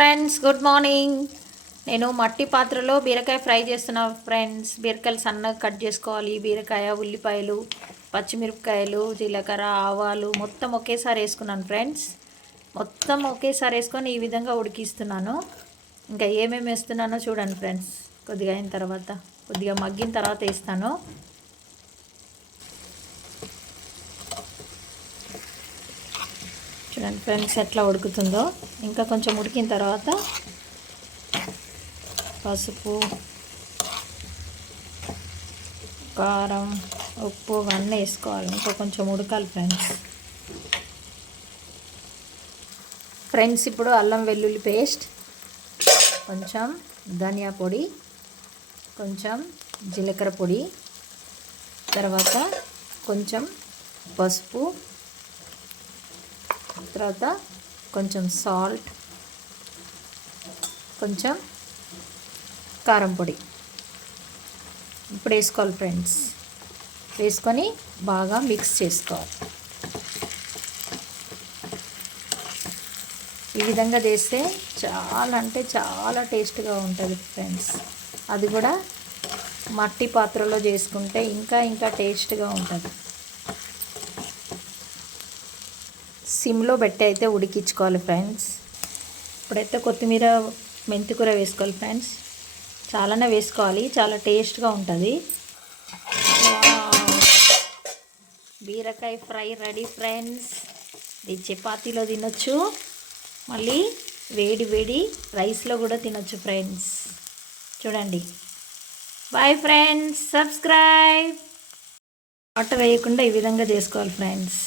Friends good morning. నేను మట్టి పాత్రలో బీరకాయ ఫ్రై చేస్తున్నా ఫ్రెండ్స్. బీరకాయలు సన్నగా కట్ చేసుకోవాలి. బీరకాయ, ఉల్లిపాయలు, పచ్చిమిరపకాయలు, జీలకర్ర, ఆవాలు మొత్తం ఒకేసారి వేసుకున్నాను ఫ్రెండ్స్. మొత్తం ఒకేసారి వేసుకొని ఈ విధంగా ఉడికిస్తున్నాను. ఇంకా ఏమేమి వేస్తున్నానో చూడండి ఫ్రెండ్స్. కొద్దిగా అయిన తర్వాత, కొద్దిగా మగ్గిన తర్వాత వేస్తాను. చూడండి ఫ్రెండ్స్ ఎట్లా ఉడుకుతుందో. ఇంకా కొంచెం ఉడికిన తర్వాత పసుపు, కారం, ఉప్పు అన్నీ వేసుకోవాలి. ఇంకా కొంచెం ఉడకాలి ఫ్రెండ్స్. ఇప్పుడు అల్లం వెల్లుల్లి పేస్ట్, కొంచెం ధనియా పొడి, కొంచెం జీలకర్ర పొడి, తర్వాత కొంచెం పసుపు, తర్వాత కొంచెం సాల్ట్, కొంచెం కారం పొడి ఇప్పుడు వేసుకోవాలి ఫ్రెండ్స్. వేసుకొని బాగా మిక్స్ చేసుకోవాలి. ఈ విధంగా చేస్తే చాలా అంటే చాలా టేస్ట్గా ఉంటుంది ఫ్రెండ్స్. అది కూడా మట్టి పాత్రలో చేసుకుంటే ఇంకా టేస్ట్గా ఉంటుంది. సిమ్లో పెట్టి అయితే ఉడికించుకోవాలి ఫ్రెండ్స్. ఇప్పుడైతే కొత్తిమీర, మెంతికూర వేసుకోవాలి ఫ్రెండ్స్. చాలానే వేసుకోవాలి, చాలా టేస్ట్గా ఉంటుంది. బీరకాయ ఫ్రై రెడీ ఫ్రెండ్స్. ఇది చపాతీలో తినొచ్చు, మళ్ళీ వేడి వేడి రైస్లో కూడా తినొచ్చు ఫ్రెండ్స్. చూడండి. Bye friends. సబ్స్క్రైబ్. వాటర్ వేయకుండా ఈ విధంగా చేసుకోవాలి ఫ్రెండ్స్.